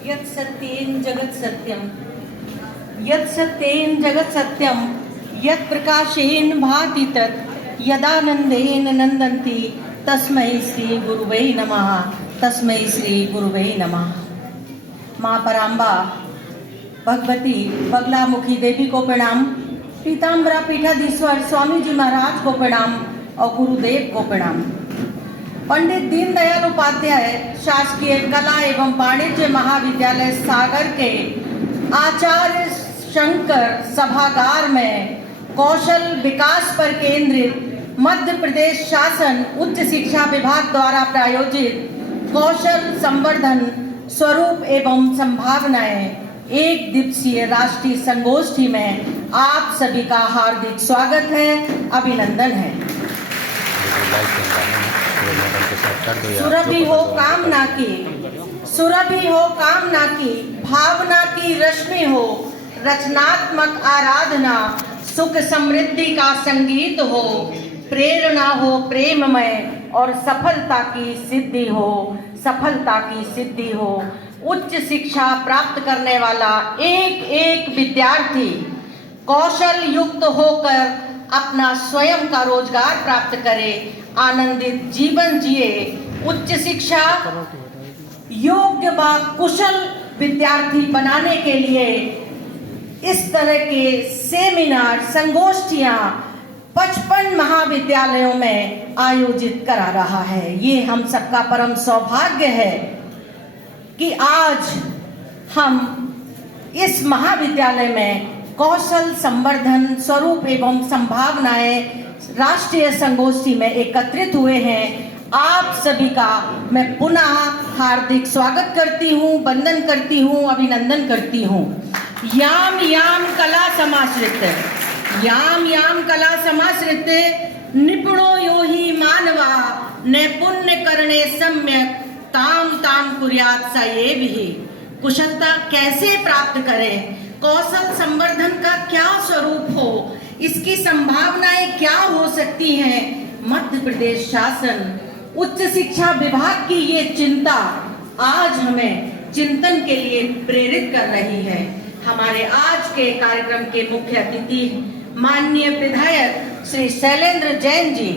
यत् सत्येन जगत् सत्यम, यत् सत्येन जगत् सत्यम, यत् प्रकाशेन भाति तत् यदानंदेन नंदन्ति तस्मै श्री गुरुवे नमः। तस्मै श्री गुरुवे नमः। माँ पराम्बा भगवती बगलामुखी देवी को प्रणाम, पीताम्बरा पीठाधीश्वर स्वामी जी महाराज को प्रणाम और गुरुदेव को प्रणाम। पंडित दीनदयाल उपाध्याय शासकीय कला एवं वाणिज्य महाविद्यालय सागर के आचार्य शंकर सभागार में कौशल विकास पर केंद्रित मध्य प्रदेश शासन उच्च शिक्षा विभाग द्वारा प्रायोजित कौशल संवर्धन स्वरूप एवं संभावनाएं एक दिवसीय राष्ट्रीय संगोष्ठी में आप सभी का हार्दिक स्वागत है, अभिनंदन है। सुरभि हो कामना की, सुरभि हो कामना की, भावना की रश्मि हो, रचनात्मक आराधना, सुख समृद्धि का संगीत हो, प्रेरणा हो प्रेममय और सफलता की सिद्धि हो, सफलता की सिद्धि हो। उच्च शिक्षा प्राप्त करने वाला एक एक विद्यार्थी कौशल युक्त होकर अपना स्वयं का रोजगार प्राप्त करे, आनंदित जीवन जिए। उच्च शिक्षा योग्य व कुशल विद्यार्थी बनाने के लिए इस तरह के सेमिनार संगोष्ठियां 55 महाविद्यालयों में आयोजित करा रहा है। ये हम सबका परम सौभाग्य है कि आज हम इस महाविद्यालय में कौशल संवर्धन स्वरूप एवं संभावनाएं राष्ट्रीय संगोष्ठी में एकत्रित हुए हैं। आप सभी का मैं पुनः हार्दिक स्वागत करती हूँ, वंदन करती हूँ, अभिनंदन करती हूँ। याम याम कला समाश्रित, याम याम कला समाश्रित निपुणो यो ही मानवा नैपुण्य करणे सम्यक ताम ताम कुर्यात् स एवहि। कुशलता कैसे प्राप्त करें, कौशल संवर्धन का क्या स्वरूप हो, इसकी संभावनाएं क्या हो सकती हैं। मध्य प्रदेश शासन उच्च शिक्षा विभाग की ये चिंता आज हमें चिंतन के लिए प्रेरित कर रही है। हमारे आज के कार्यक्रम के मुख्य अतिथि माननीय विधायक श्री शैलेंद्र जैन जी,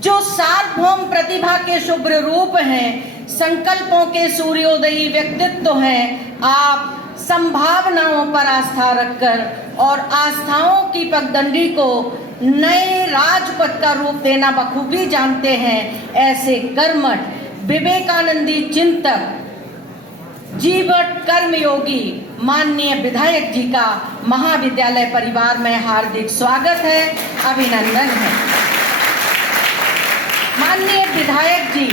जो सार्वभौम प्रतिभा के शुभ्र रूप हैं, संकल्पों के सूर्योदयी व्यक्तित्व हैं। आप संभावनाओं पर आस्था रखकर और आस्थाओं की पगडंडी को नए राजपथ का रूप देना बखूबी जानते हैं। ऐसे कर्मठ विवेकानंदी चिंतक जीवट कर्मयोगी माननीय विधायक जी का महाविद्यालय परिवार में हार्दिक स्वागत है, अभिनंदन है। माननीय विधायक जी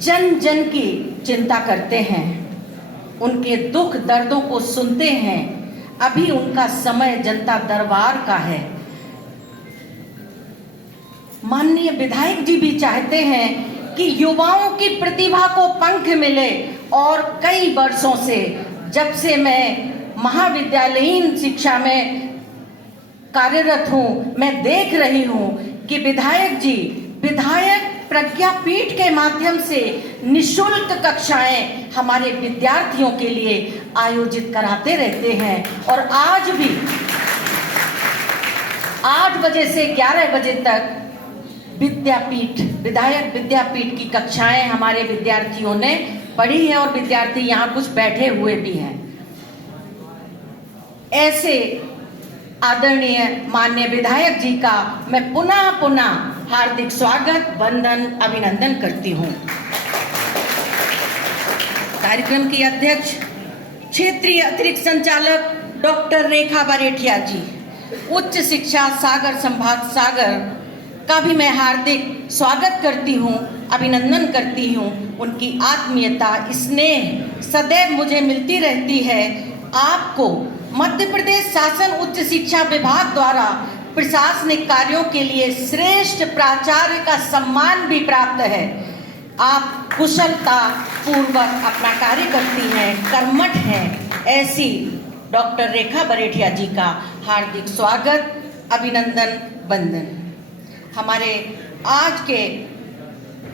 जन जन की चिंता करते हैं, उनके दुख दर्दों को सुनते हैं। अभी उनका समय जनता दरबार का है। माननीय विधायक जी भी चाहते हैं कि युवाओं की प्रतिभा को पंख मिले और कई वर्षों से, जब से मैं महाविद्यालयीन शिक्षा में कार्यरत हूँ, मैं देख रही हूँ कि विधायक जी विधायक प्रज्ञापीठ के माध्यम से निशुल्क कक्षाएं हमारे विद्यार्थियों के लिए आयोजित कराते रहते हैं। और आज भी 8 बजे से 11 बजे तक विद्यापीठ, विधायक विद्यापीठ की कक्षाएं हमारे विद्यार्थियों ने पढ़ी है और विद्यार्थी यहाँ कुछ बैठे हुए भी हैं। ऐसे आदरणीय माननीय विधायक जी का मैं पुनः पुनः हार्दिक स्वागत, वंदन, अभिनंदन करती हूँ। कार्यक्रम की अध्यक्ष क्षेत्रीय अतिरिक्त संचालक डॉक्टर रेखा बरेठिया जी, उच्च शिक्षा सागर संभाग सागर का भी मैं हार्दिक स्वागत करती हूँ, अभिनंदन करती हूँ। उनकी आत्मीयता, स्नेह सदैव मुझे मिलती रहती है। आपको मध्य प्रदेश शासन उच्च शिक्षा विभाग द्वारा प्रशासनिक कार्यों के लिए श्रेष्ठ प्राचार्य का सम्मान भी प्राप्त है। आप कुशलता पूर्वक अपना कार्य करती हैं, कर्मठ हैं। ऐसी डॉक्टर रेखा बरेठिया जी का हार्दिक स्वागत, अभिनंदन, वंदन। हमारे आज के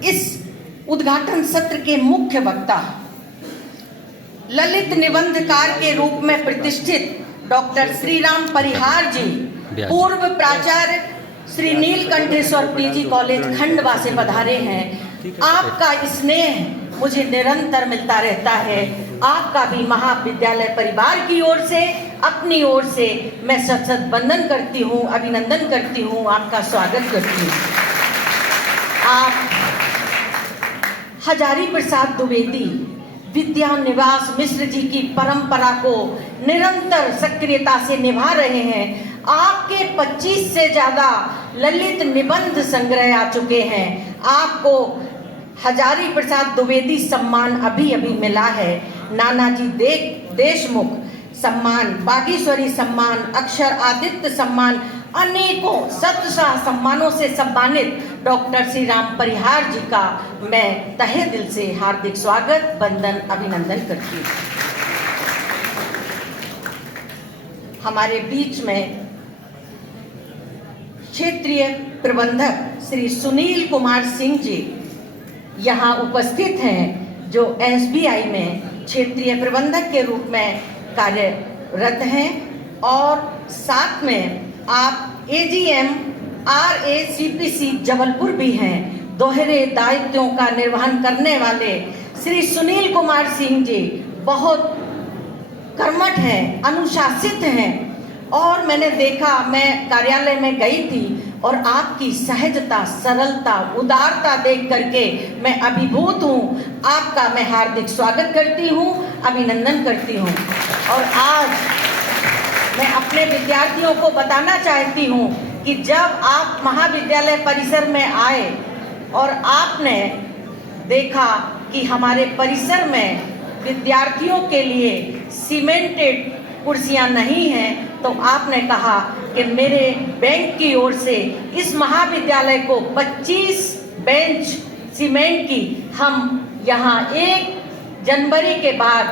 इस उद्घाटन सत्र के मुख्य वक्ता ललित निबंधकार के रूप में प्रतिष्ठित डॉक्टर श्री राम परिहार जी, पूर्व प्राचार्य श्री नीलकंठेश्वर पीजी कॉलेज खंडवा से पधारे हैं। आपका स्नेह मुझे निरंतर मिलता रहता है। आपका भी महाविद्यालय परिवार की ओर से, अपनी ओर से मैं सत वंदन करती हूँ, अभिनंदन करती हूँ, आपका स्वागत करती हूँ। आप हजारी प्रसाद द्विवेदी विद्या निवास मिश्र जी की परंपरा को निरंतर सक्रियता से निभा रहे हैं। आपके 25 से ज्यादा ललित निबंध संग्रह आ चुके हैं। आपको हजारी प्रसाद द्विवेदी सम्मान अभी अभी मिला है। नानाजी देशमुख सम्मान, बागेश्वरी सम्मान, अक्षर आदित्य सम्मान, अनेकों शतशाह सम्मानों से सम्मानित डॉक्टर श्री राम परिहार जी का मैं तहे दिल से हार्दिक स्वागत, वंदन, अभिनंदन करती हूँ। हमारे बीच में क्षेत्रीय प्रबंधक श्री सुनील कुमार सिंह जी यहाँ उपस्थित हैं, जो SBI में क्षेत्रीय प्रबंधक के रूप में कार्यरत हैं, और साथ में आप AGM RACPC जबलपुर भी हैं। दोहरे दायित्वों का निर्वहन करने वाले श्री सुनील कुमार सिंह जी बहुत कर्मठ हैं, अनुशासित हैं, और मैंने देखा, मैं कार्यालय में गई थी और आपकी सहजता, सरलता, उदारता देख करके मैं अभिभूत हूँ। आपका मैं हार्दिक स्वागत करती हूँ, अभिनंदन करती हूँ। और आज मैं अपने विद्यार्थियों को बताना चाहती हूँ कि जब आप महाविद्यालय परिसर में आए और आपने देखा कि हमारे परिसर में विद्यार्थियों के लिए सीमेंटेड कुर्सियां नहीं हैं, तो आपने कहा कि मेरे बैंक की ओर से इस महाविद्यालय को 25 बेंच सीमेंट की हम यहाँ 1 जनवरी के बाद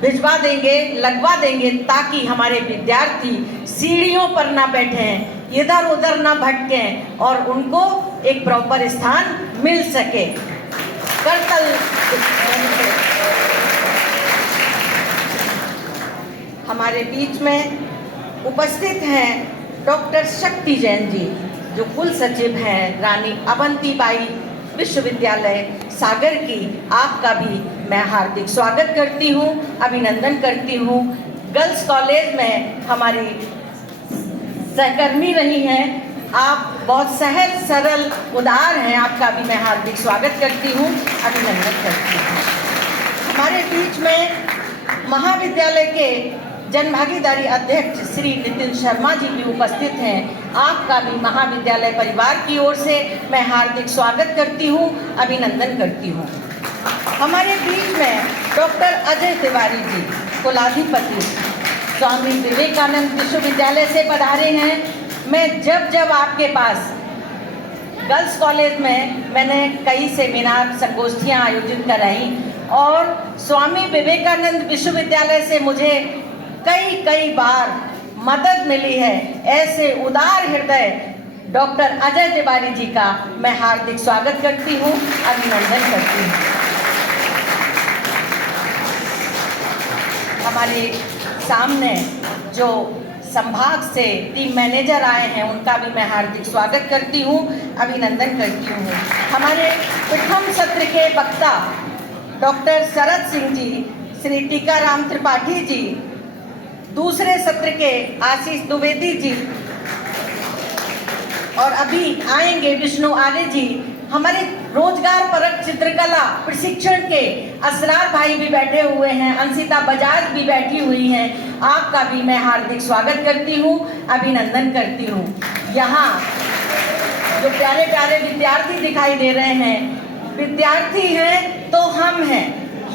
भिजवा देंगे, लगवा देंगे, ताकि हमारे विद्यार्थी सीढ़ियों पर ना बैठें, इधर उधर ना भटकें और उनको एक प्रॉपर स्थान मिल सके। हमारे बीच में उपस्थित हैं डॉक्टर शक्ति जैन जी, जो कुल सचिव हैं रानी अवंतीबाई विश्वविद्यालय सागर की। आपका भी मैं हार्दिक स्वागत करती हूँ, अभिनंदन करती हूँ। गर्ल्स कॉलेज में हमारी सहकर्मी रही हैं, आप बहुत सहज, सरल, उदार हैं। आपका भी मैं हार्दिक स्वागत करती हूँ, अभिनंदन करती हूँ। हमारे बीच में महाविद्यालय के जनभागीदारी अध्यक्ष श्री नितिन शर्मा जी भी उपस्थित हैं। आपका भी महाविद्यालय परिवार की ओर से मैं हार्दिक स्वागत करती हूँ, अभिनंदन करती हूँ। हमारे बीच में डॉक्टर अजय तिवारी जी, कुलाधिपति स्वामी विवेकानंद विश्वविद्यालय से पधारे हैं। मैं जब आपके पास गर्ल्स कॉलेज में मैंने कई सेमिनार, संगोष्ठियाँ आयोजित कराई, और स्वामी विवेकानंद विश्वविद्यालय से मुझे कई बार मदद मिली है। ऐसे उदार हृदय डॉक्टर अजय तिवारी जी का मैं हार्दिक स्वागत करती हूँ, अभिनंदन करती हूँ। हमारे सामने जो संभाग से टीम मैनेजर आए हैं, उनका भी मैं हार्दिक स्वागत करती हूँ, अभिनंदन करती हूँ। हमारे प्रथम सत्र के वक्ता डॉक्टर शरद सिंह जी, श्री टीकाराम त्रिपाठी जी, दूसरे सत्र के आशीष द्विवेदी जी, और अभी आएंगे विष्णु आर्य जी। हमारे रोजगार परक चित्रकला प्रशिक्षण के असरार भाई भी बैठे हुए हैं, अंशिता बजाज भी बैठी हुई हैं। आपका भी मैं हार्दिक स्वागत करती हूँ, अभिनंदन करती हूँ। यहाँ जो प्यारे प्यारे विद्यार्थी दिखाई दे रहे हैं, विद्यार्थी हैं तो हम हैं,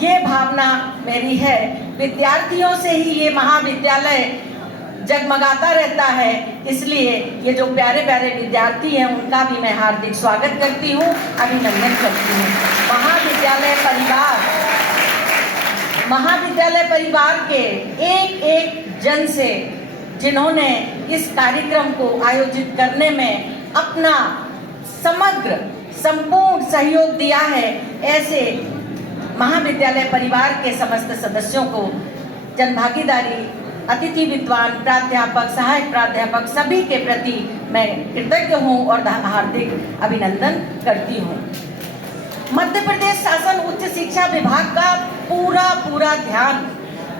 ये भावना मेरी है। विद्यार्थियों से ही ये महाविद्यालय जगमगाता रहता है, इसलिए ये जो प्यारे प्यारे विद्यार्थी हैं, उनका भी मैं हार्दिक स्वागत करती हूँ, अभिनंदन करती हूँ। महाविद्यालय परिवार के एक जन से, जिन्होंने इस कार्यक्रम को आयोजित करने में अपना समग्र संपूर्ण सहयोग दिया है, ऐसे महाविद्यालय परिवार के समस्त सदस्यों को, जनभागीदारी, अतिथि विद्वान, प्राध्यापक, सहायक प्राध्यापक सभी के प्रति मैं कृतज्ञ हूँ और हार्दिक अभिनंदन करती हूँ। मध्य प्रदेश शासन उच्च शिक्षा विभाग का पूरा ध्यान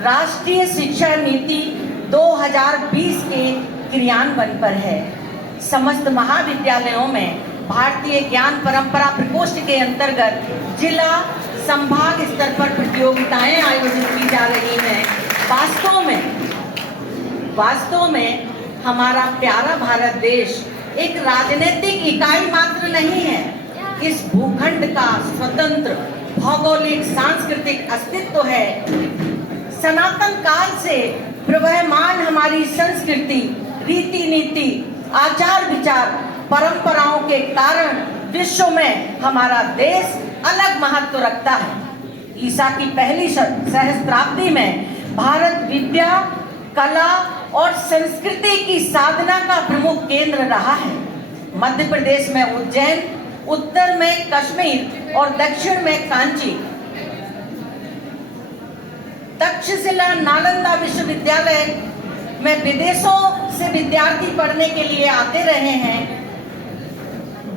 राष्ट्रीय शिक्षा नीति 2020 के क्रियान्वयन पर है। समस्त महाविद्यालयों में भारतीय ज्ञान परंपरा प्रकोष्ठ के अंतर्गत जिला संभाग स्तर पर प्रतियोगिताएं आयोजित की जा रही हैं। वास्तव में हमारा प्यारा भारत देश एक राजनीतिक इकाई मात्र नहीं है। इस भूखंड का स्वतंत्र भौगोलिक सांस्कृतिक अस्तित्व है। सनातन काल से प्रवहमान हमारी संस्कृति, रीति नीति, आचार विचार, परंपराओं के कारण विश्व में हमारा देश अलग महत्व रखता है। ईसा की पहली सहस्त्राब्दी में भारत विद्या, कला और संस्कृति की साधना का प्रमुख केंद्र रहा है। मध्य प्रदेश में उज्जैन, उत्तर में कश्मीर और दक्षिण में कांची, तक्षशिला, नालंदा विश्वविद्यालय में विदेशों से विद्यार्थी पढ़ने के लिए आते रहे हैं।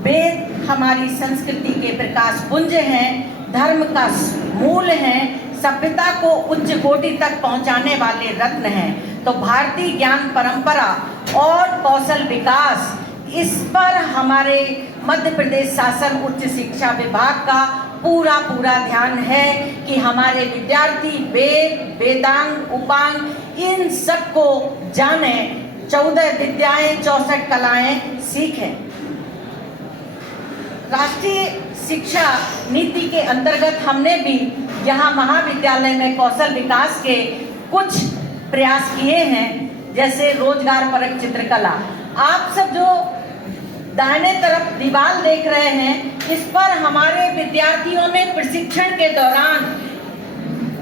वेद हमारी संस्कृति के प्रकाश पुंज हैं, धर्म का मूल हैं, सभ्यता को उच्च कोटि तक पहुंचाने वाले रत्न हैं। तो भारतीय ज्ञान परंपरा और कौशल विकास, इस पर हमारे मध्य प्रदेश शासन उच्च शिक्षा विभाग का पूरा ध्यान है कि हमारे विद्यार्थी वेद, वेदांग, उपांग इन सब को जाने, 14 विद्याएं, 64 कलाएं सीखें। राष्ट्रीय शिक्षा नीति के अंतर्गत हमने भी यहाँ महाविद्यालय में कौशल विकास के कुछ प्रयास किए हैं, जैसे रोजगार परक चित्रकला। आप सब जो दाहिने तरफ दीवार देख रहे हैं, इस पर हमारे विद्यार्थियों ने प्रशिक्षण के दौरान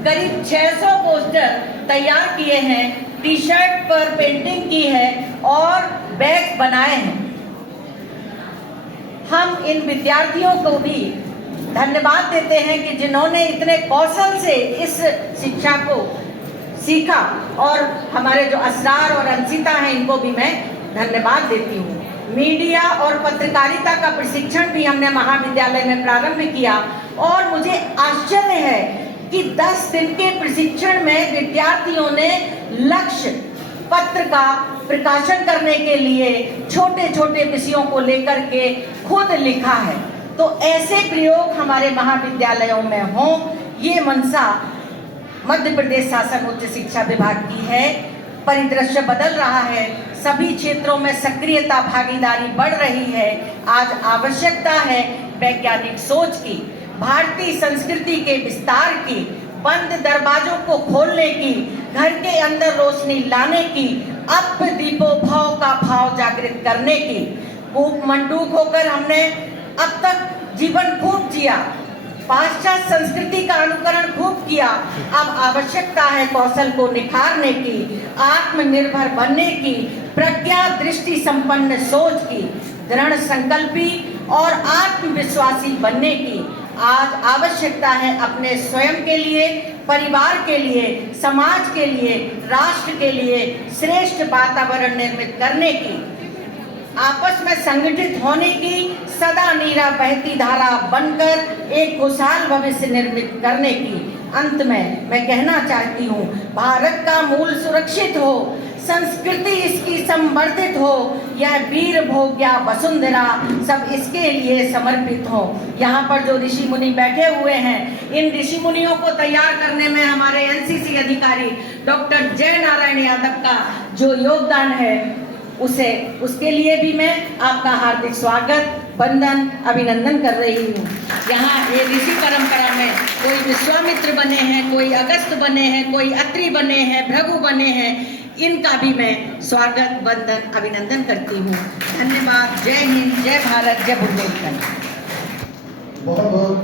करीब 600 पोस्टर तैयार किए हैं, टी शर्ट पर पेंटिंग की है और बैग बनाए हैं। हम इन विद्यार्थियों को भी धन्यवाद देते हैं कि जिन्होंने इतने कौशल से इस शिक्षा को सीखा, और हमारे जो असरार और अंशिता हैं इनको भी मैं धन्यवाद देती हूँ। मीडिया और पत्रकारिता का प्रशिक्षण भी हमने महाविद्यालय में प्रारंभ किया और मुझे आश्चर्य है कि 10 दिन के प्रशिक्षण में विद्यार्थियों ने लक्ष्य पत्र का प्रकाशन करने के लिए छोटे विषयों को लेकर के खुद लिखा है। तो ऐसे प्रयोग हमारे महाविद्यालयों में हों, ये मंशा मध्य प्रदेश शासन उच्च शिक्षा विभाग की है। परिदृश्य बदल रहा है, सभी क्षेत्रों में सक्रियता, भागीदारी बढ़ रही है। आज आवश्यकता है वैज्ञानिक सोच की, भारतीय संस्कृति के विस्तार की, बंद दरवाजों को खोलने की, घर के अंदर रोशनी लाने की, अप दीपो भव का भाव जागृत करने की। कूप मंडूक होकर हमने अब तक जीवन खूब जिया, पाश्चात्य संस्कृति का अनुकरण खूब किया। अब आवश्यकता है कौशल को निखारने की, आत्मनिर्भर बनने की, प्रज्ञा दृष्टि संपन्न सोच की, दृढ़ संकल्पी और आत्मविश्वासी बनने की। आज आवश्यकता है अपने स्वयं के लिए, परिवार के लिए, समाज के लिए, राष्ट्र के लिए श्रेष्ठ वातावरण निर्मित करने की, आपस में संगठित होने की, सदा नीरा बहती धारा बनकर एक खुशहाल भविष्य निर्मित करने की। अंत में मैं कहना चाहती हूँ, भारत का मूल सुरक्षित हो, संस्कृति इसकी संवर्धित हो, यह वीर भोग्या वसुंधरा सब इसके लिए समर्पित हो। यहाँ पर जो ऋषि मुनि बैठे हुए हैं, इन ऋषि मुनियों को तैयार करने में हमारे एनसीसी अधिकारी डॉक्टर जय नारायण यादव का जो योगदान है, उसके लिए भी मैं आपका हार्दिक स्वागत, वंदन, अभिनंदन कर रही हूँ। यहाँ ये ऋषि परंपरा में कोई विश्वामित्र बने हैं, कोई अगस्त बने हैं, कोई अत्रि बने हैं, भृगु बने हैं, इनका भी मैं स्वागत, वंदन, अभिनंदन करती हूँ। धन्यवाद। जय हिंद, जय भारत, जय बुंदेलखंड। बहुत बहुत